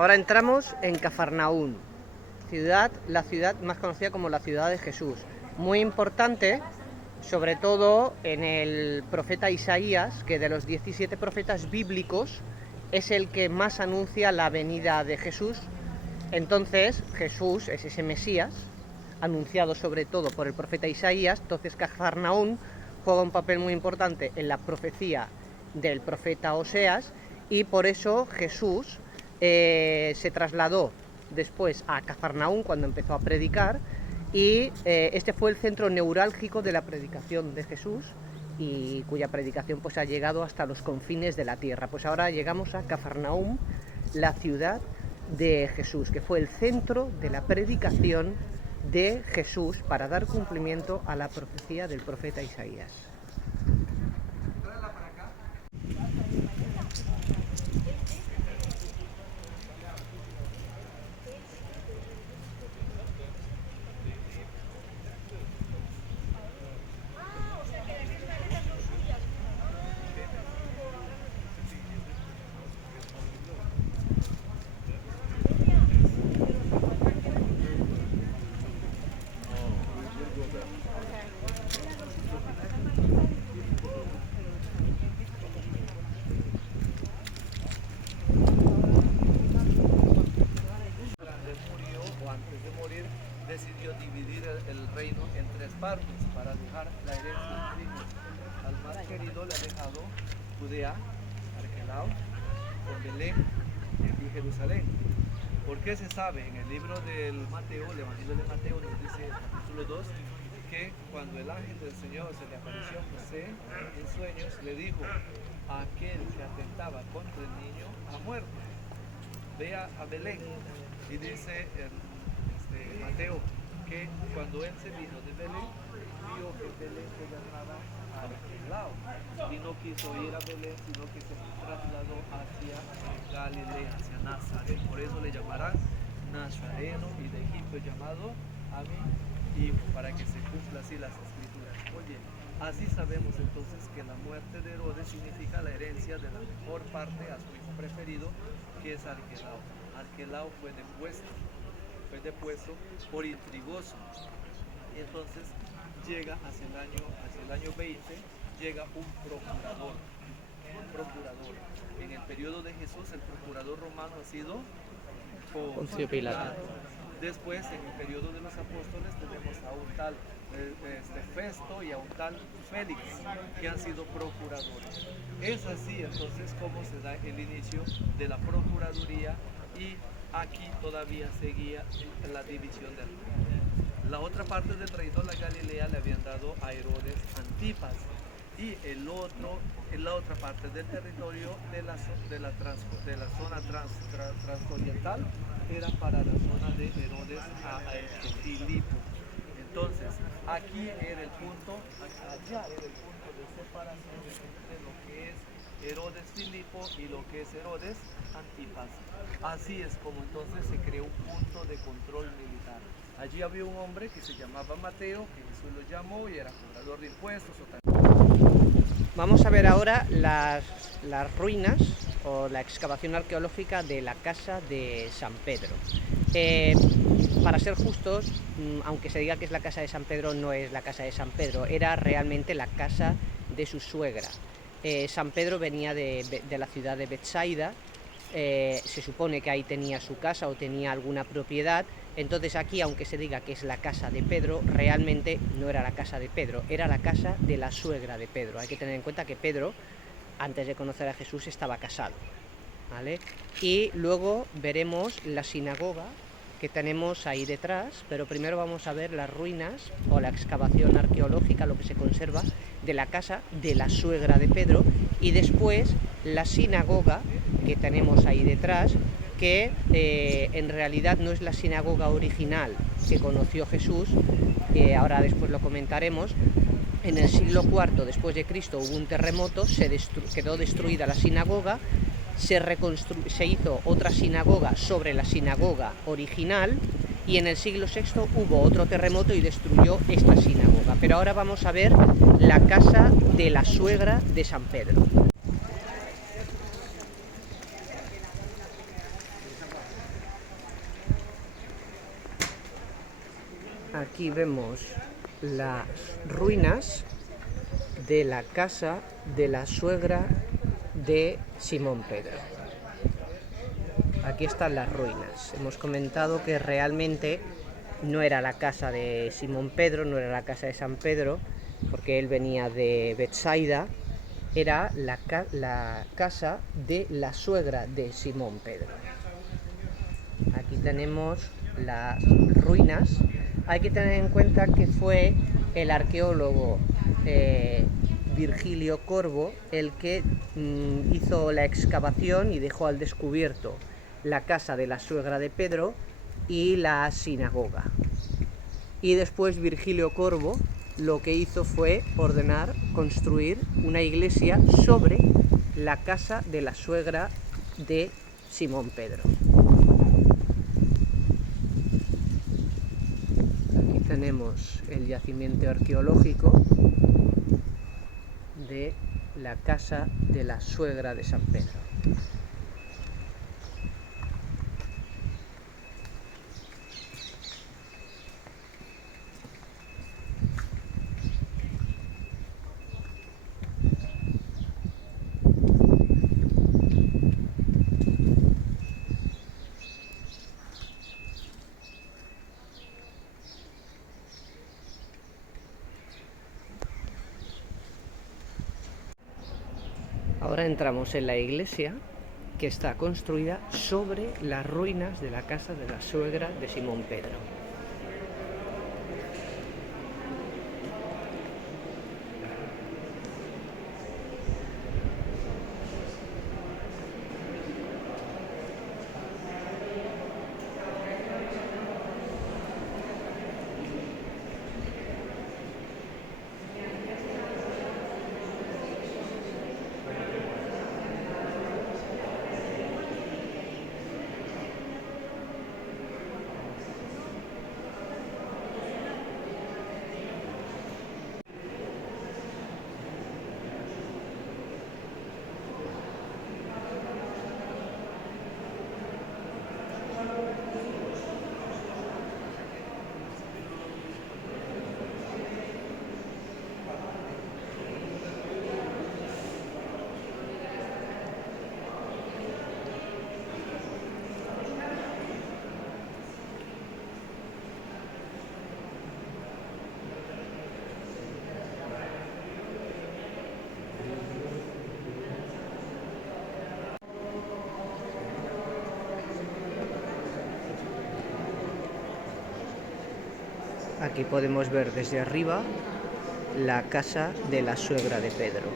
Ahora entramos en Cafarnaún, la ciudad más conocida como la ciudad de Jesús. Muy importante, sobre todo en el profeta Isaías, que de los 17 profetas bíblicos es el que más anuncia la venida de Jesús. Entonces Jesús es ese Mesías, anunciado sobre todo por el profeta Isaías. Entonces Cafarnaún juega un papel muy importante en la profecía del profeta Oseas, y por eso Jesús se trasladó después a Cafarnaún cuando empezó a predicar, y este fue el centro neurálgico de la predicación de Jesús, y cuya predicación pues ha llegado hasta los confines de la tierra. Pues ahora llegamos a Cafarnaún, la ciudad de Jesús, que fue el centro de la predicación de Jesús para dar cumplimiento a la profecía del profeta Isaías. Decidió dividir el reino en 3 partes para dejar la herencia de hijos. Al más querido le ha dejado Judea, Arquelao, con Belén y Jerusalén. Porque se sabe en el libro del Mateo, el Evangelio de Mateo nos dice en el capítulo 2, que cuando el ángel del Señor se le apareció a José en sueños, le dijo a aquel que atentaba contra el niño a muerte, vea a Belén. Y dice Mateo que cuando él se vino de Belén, vio que Belén se llamaba Arquelao y no quiso ir a Belén, sino que se trasladó hacia Galilea, hacia Nazaret. Por eso le llamarán Nazareno, y de Egipto llamado Ami, y para que se cumpla así las escrituras. Oye, así sabemos entonces que la muerte de Herodes significa la herencia de la mejor parte a su hijo preferido, que es Arquelao. Arquelao fue depuesto por intrigoso. Entonces llega hacia el año 20, llega un procurador. En el periodo de Jesús el procurador romano ha sido Poncio Pilato. Después, en el periodo de los apóstoles, tenemos a un tal Festo y a un tal Félix, que han sido procuradores. Es así entonces como se da el inicio de la procuraduría, y aquí todavía seguía la división del reino. La otra parte del reino, la Galilea, le habían dado a Herodes Antipas, y en la otra parte del territorio de la zona transoriental era para la zona de Herodes a Filipo. Entonces, aquí era el punto, allá era el punto de separación entre lo que es Herodes Filipo y lo que es Herodes Antipas. Así es como entonces se creó un punto de control militar. Allí había un hombre que se llamaba Mateo, que Jesús lo llamó y era cobrador de impuestos. Vamos a ver ahora las ruinas o la excavación arqueológica de la casa de San Pedro. Para ser justos, aunque se diga que es la casa de San Pedro, no es la casa de San Pedro, era realmente la casa de su suegra. San Pedro venía de la ciudad de Betsaida. Se supone que ahí tenía su casa o tenía alguna propiedad. Entonces aquí, aunque se diga que es la casa de Pedro, realmente no era la casa de Pedro, era la casa de la suegra de Pedro. Hay que tener en cuenta que Pedro, antes de conocer a Jesús, estaba casado, ¿vale? Y luego veremos la sinagoga que tenemos ahí detrás, pero primero vamos a ver las ruinas o la excavación arqueológica, lo que se conserva de la casa de la suegra de Pedro, y después la sinagoga que tenemos ahí detrás, que en realidad no es la sinagoga original que conoció Jesús, ahora después lo comentaremos. En el siglo IV después de Cristo hubo un terremoto, quedó destruida la sinagoga, se hizo otra sinagoga sobre la sinagoga original, y en el siglo VI hubo otro terremoto y destruyó esta sinagoga. Pero ahora vamos a ver la casa de la suegra de San Pedro. Aquí vemos las ruinas de la casa de la suegra de Simón Pedro. Aquí están las ruinas. Hemos comentado que realmente no era la casa de Simón Pedro, no era la casa de San Pedro, porque él venía de Betsaida, era la casa de la suegra de Simón Pedro. Aquí tenemos las ruinas. Hay que tener en cuenta que fue el arqueólogo Virgilio Corbo el que hizo la excavación y dejó al descubierto la casa de la suegra de Pedro y la sinagoga. Y después Virgilio Corbo lo que hizo fue ordenar construir una iglesia sobre la casa de la suegra de Simón Pedro. Aquí tenemos el yacimiento arqueológico de la casa de la suegra de San Pedro. Ahora entramos en la iglesia, que está construida sobre las ruinas de la casa de la suegra de Simón Pedro. Aquí podemos ver desde arriba la casa de la suegra de Pedro.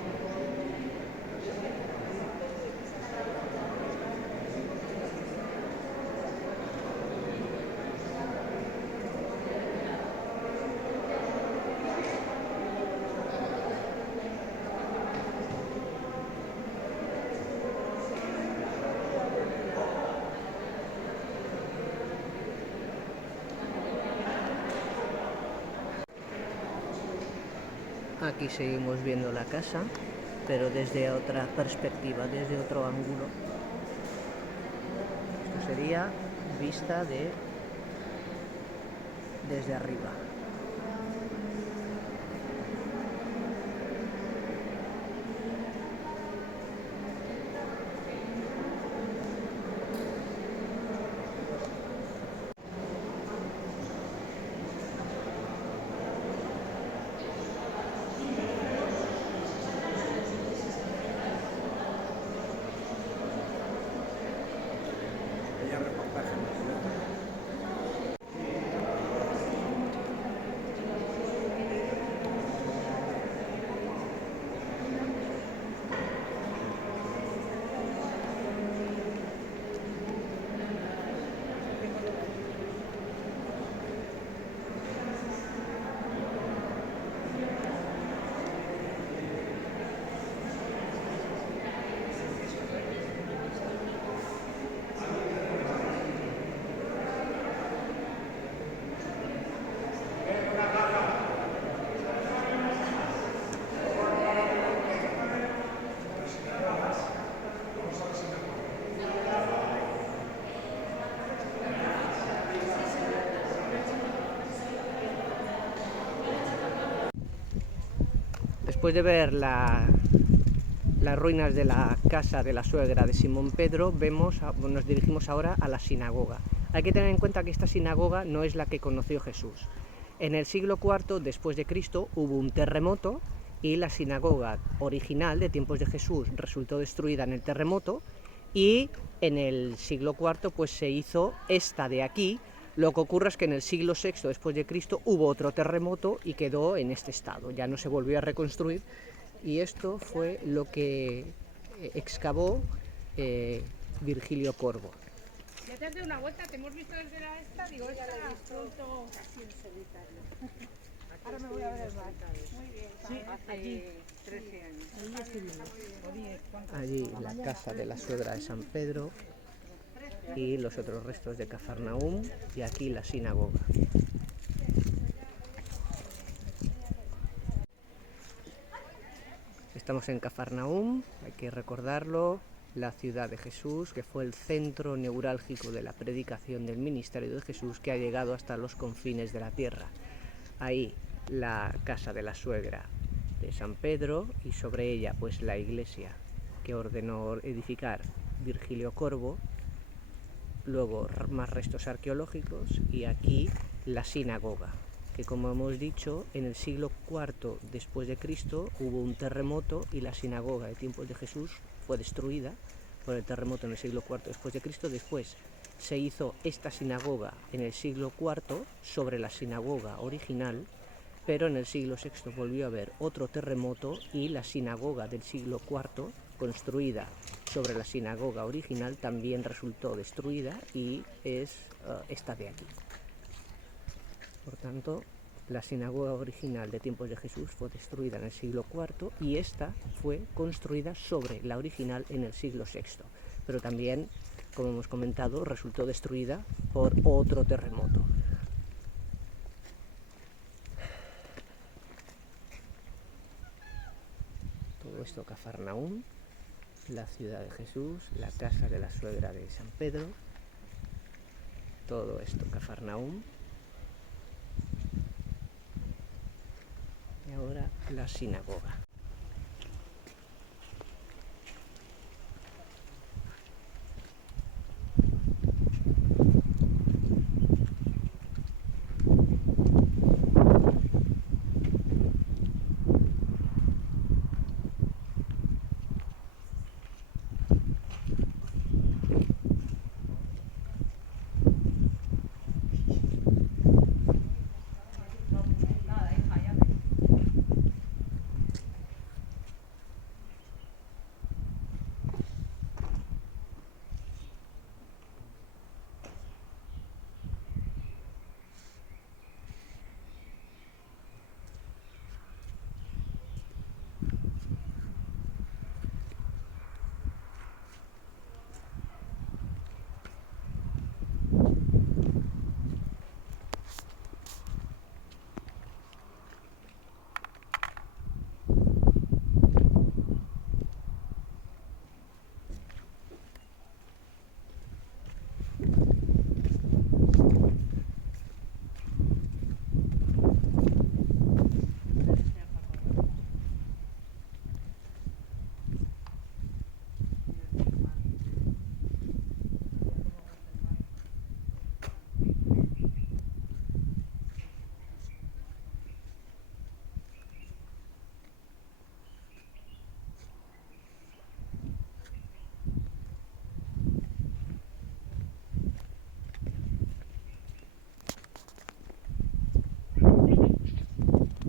Aquí seguimos viendo la casa, pero desde otra perspectiva, desde otro ángulo. Esto sería vista desde arriba. Después de ver las ruinas de la casa de la suegra de Simón Pedro, nos dirigimos ahora a la sinagoga. Hay que tener en cuenta que esta sinagoga no es la que conoció Jesús. En el siglo IV después de Cristo hubo un terremoto y la sinagoga original de tiempos de Jesús resultó destruida en el terremoto, y en el siglo IV pues se hizo esta de aquí. Lo que ocurre es que en el siglo VI después de Cristo hubo otro terremoto y quedó en este estado, ya no se volvió a reconstruir, y esto fue lo que excavó Virgilio Corvo. Ya te has dado una vuelta, te hemos visto desde la esta, digo, esta la has pronto Así en solitario. ahora me voy a ver el bar. Muy bien. Sí, hace 13 años. Allí la casa de la suegra de San Pedro y los otros restos de Cafarnaúm, y aquí la sinagoga. Estamos en Cafarnaúm, hay que recordarlo, la ciudad de Jesús, que fue el centro neurálgico de la predicación del ministerio de Jesús, que ha llegado hasta los confines de la tierra. Ahí la casa de la suegra de San Pedro, y sobre ella pues la iglesia que ordenó edificar Virgilio Corvo, luego más restos arqueológicos, y aquí la sinagoga, que como hemos dicho, en el siglo IV después de Cristo hubo un terremoto y la sinagoga de tiempos de Jesús fue destruida por el terremoto en el siglo IV después de Cristo. Después se hizo esta sinagoga en el siglo IV sobre la sinagoga original, pero en el siglo VI volvió a haber otro terremoto y la sinagoga del siglo IV, construida sobre la sinagoga original, también resultó destruida y es esta de aquí. Por tanto, la sinagoga original de tiempos de Jesús fue destruida en el siglo IV y esta fue construida sobre la original en el siglo VI, pero también, como hemos comentado, resultó destruida por otro terremoto. Todo esto Cafarnaúm, la ciudad de Jesús, la casa de la suegra de San Pedro, todo esto Cafarnaúm. Y ahora la sinagoga.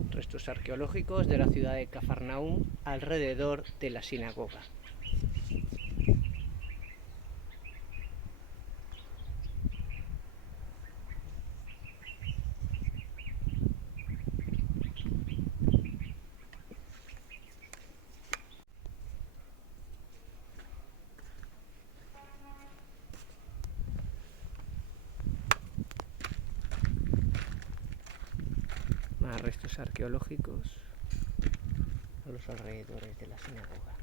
Restos arqueológicos de la ciudad de Cafarnaúm alrededor de la sinagoga. Más restos arqueológicos a los alrededores de la sinagoga.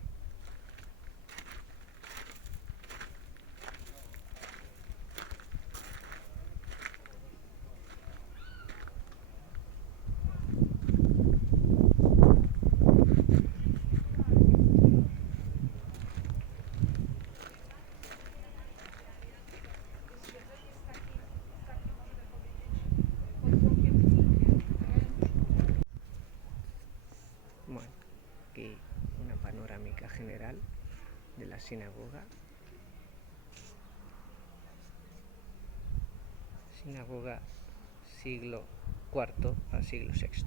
sinagoga. Sinagoga siglo IV al siglo VI.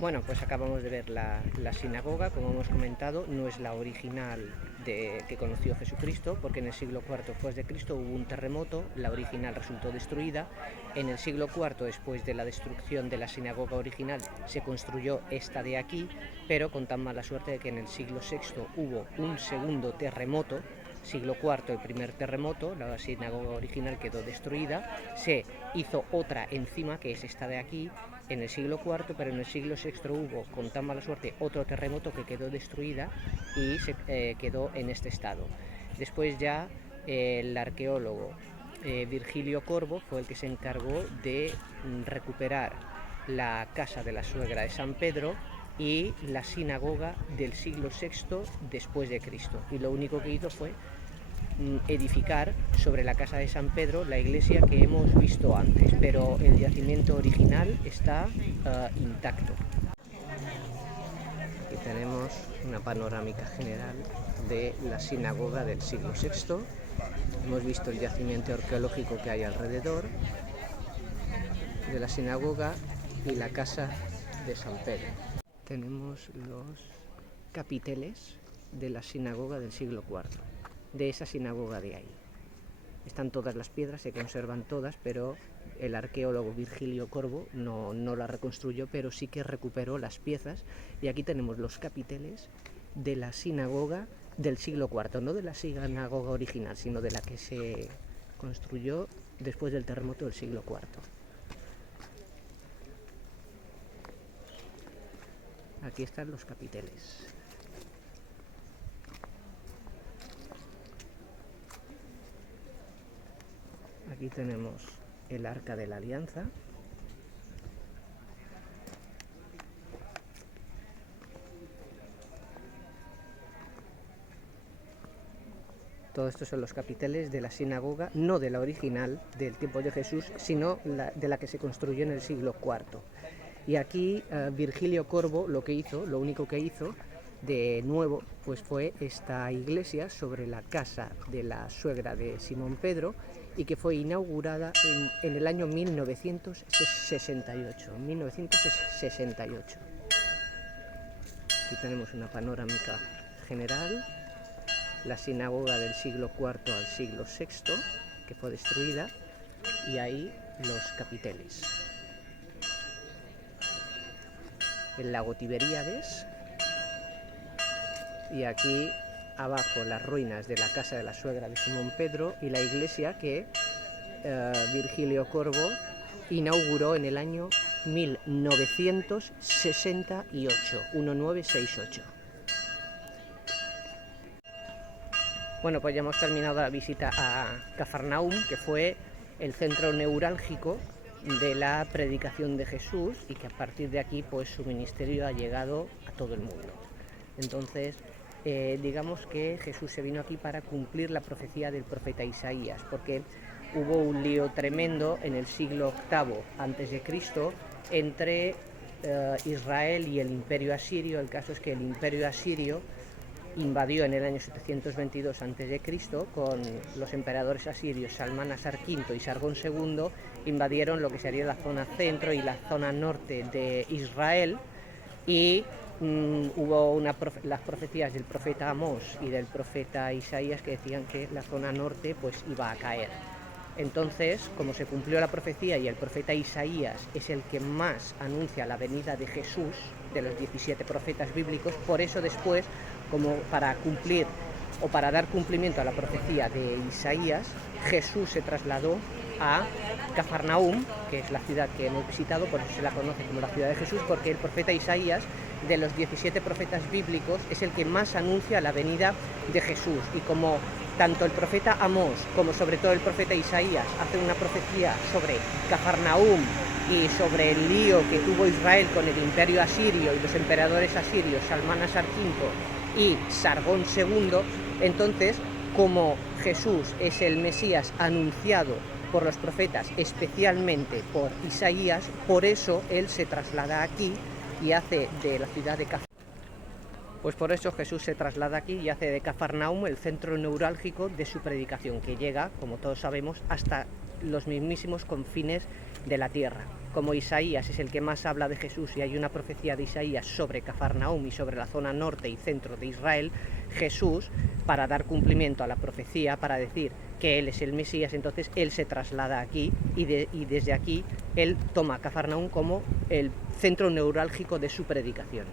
Bueno, pues acabamos de ver la sinagoga, como hemos comentado, no es la original que conoció Jesucristo, porque en el siglo IV después de Cristo hubo un terremoto, la original resultó destruida. En el siglo IV, después de la destrucción de la sinagoga original, se construyó esta de aquí, pero con tan mala suerte de que en el siglo VI hubo un segundo terremoto. Siglo IV, el primer terremoto, la sinagoga original quedó destruida, se hizo otra encima, que es esta de aquí, en el siglo IV, pero en el siglo VI hubo, con tan mala suerte, otro terremoto que quedó destruida y se quedó en este estado. Después ya el arqueólogo Virgilio Corbo fue el que se encargó de recuperar la casa de la suegra de San Pedro y la sinagoga del siglo VI después de Cristo. Y lo único que hizo fue edificar sobre la casa de San Pedro la iglesia que hemos visto antes, pero el yacimiento original está intacto. Aquí tenemos una panorámica general de la sinagoga del siglo VI. Hemos visto el yacimiento arqueológico que hay alrededor de la sinagoga y la casa de San Pedro. Tenemos los capiteles de la sinagoga del siglo IV, de esa sinagoga de ahí. Están todas las piedras, se conservan todas, pero el arqueólogo Virgilio Corbo no la reconstruyó, pero sí que recuperó las piezas. Y aquí tenemos los capiteles de la sinagoga del siglo IV, no de la sinagoga original, sino de la que se construyó después del terremoto del siglo IV. Aquí están los capiteles. Aquí tenemos el Arca de la Alianza. Todo esto son los capiteles de la sinagoga, no de la original del tiempo de Jesús, sino de la que se construyó en el siglo IV. Y aquí Virgilio Corbo lo único que hizo de nuevo, pues fue esta iglesia sobre la casa de la suegra de Simón Pedro, y que fue inaugurada en el año 1968. Aquí tenemos una panorámica general, la sinagoga del siglo IV al siglo VI, que fue destruida, y ahí los capiteles. El lago Tiberíades, y aquí abajo las ruinas de la casa de la suegra de Simón Pedro y la iglesia que Virgilio Corbo inauguró en el año 1968. Bueno, pues ya hemos terminado la visita a Cafarnaúm, que fue el centro neurálgico de la predicación de Jesús, y que a partir de aquí pues su ministerio ha llegado a todo el mundo. Entonces, digamos que Jesús se vino aquí para cumplir la profecía del profeta Isaías, porque hubo un lío tremendo en el siglo VIII a.C. entre Israel y el imperio asirio. El caso es que el imperio asirio invadió en el año 722 a.C. con los emperadores asirios Salmán Asar V y Sargón II. Invadieron lo que sería la zona centro y la zona norte de Israel, y hubo las profecías del profeta Amós y del profeta Isaías que decían que la zona norte pues iba a caer. Entonces, como se cumplió la profecía y el profeta Isaías es el que más anuncia la venida de Jesús, de los 17 profetas bíblicos, por eso después, como para cumplir o para dar cumplimiento a la profecía de Isaías, Jesús se trasladó a Cafarnaúm, que es la ciudad que hemos visitado, por eso se la conoce como la ciudad de Jesús, porque el profeta Isaías, de los 17 profetas bíblicos, es el que más anuncia la venida de Jesús. Y como tanto el profeta Amós como sobre todo el profeta Isaías hacen una profecía sobre Cafarnaúm y sobre el lío que tuvo Israel con el imperio asirio y los emperadores asirios Salmán Asar V y Sargón II, entonces, como Jesús es el Mesías anunciado por los profetas, especialmente por Isaías, por eso él se traslada aquí y hace de la ciudad de Cafarnaum. Pues por eso Jesús se traslada aquí y hace de Cafarnaum el centro neurálgico de su predicación, que llega, como todos sabemos, hasta los mismísimos confines de la tierra. Como Isaías es el que más habla de Jesús y hay una profecía de Isaías sobre Cafarnaum y sobre la zona norte y centro de Israel, Jesús, para dar cumplimiento a la profecía, para decir que Él es el Mesías, entonces Él se traslada aquí y desde aquí Él toma Cafarnaum como el centro neurálgico de su predicación.